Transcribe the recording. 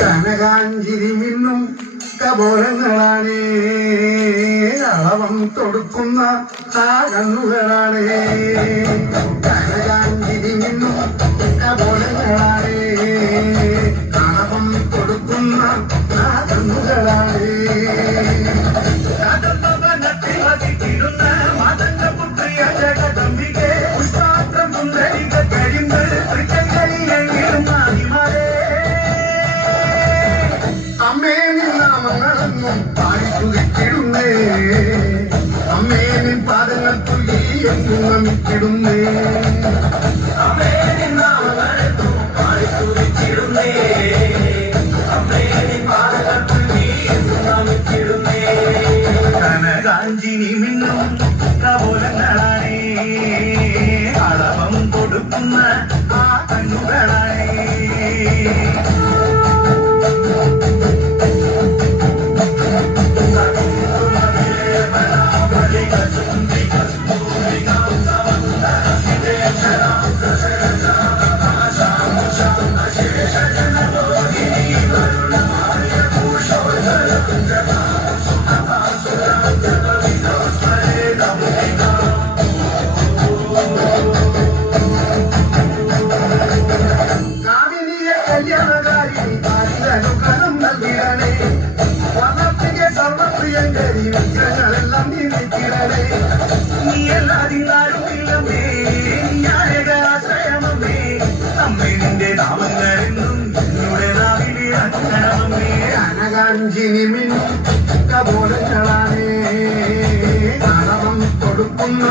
കനകാഞ്ചിരി മിന്നും കപോലങ്ങളാണേ അളവം തൊടുക്കുന്ന ആ കണ്ണുകളാണേ. കനകാഞ്ചിരി പാടിത്തുകിടുന്നേ അമ്മേ നിൻ പാദങ്ങൾ തുകി എന്നും നമിക്കിടുന്നേ അമ്മേ നിന്നാമങ്ങളെന്നും പാടിത്തുകിടുന്നേ അമ്മേ നിൻ പാദങ്ങൾ തുള്ളി എന്നും നമിക്കിടുന്നേ കനകാഞ്ചിനി മിന്നും കപോലങ്ങളാണേ അളവം കൊടുക്കുന്ന ആ കണ്ണുകളാണേ. സർവപ്രിയങ്കരി വിഗ്രഹങ്ങളെല്ലാം നീ നിൽക്കിടണേ നീ എല്ലാതിനാലും ഇല്ലമേ ഞാനേകാശ്രയമേ അമ്മേ നിന്റെ നാമങ്ങളെന്നും നിന്നുടെ നാവിലെ അക്ഷരമേ അനകാഞ്ചിനി മിന്നും കപോലങ്ങളാണേ. അളവം കൊടുക്കുന്ന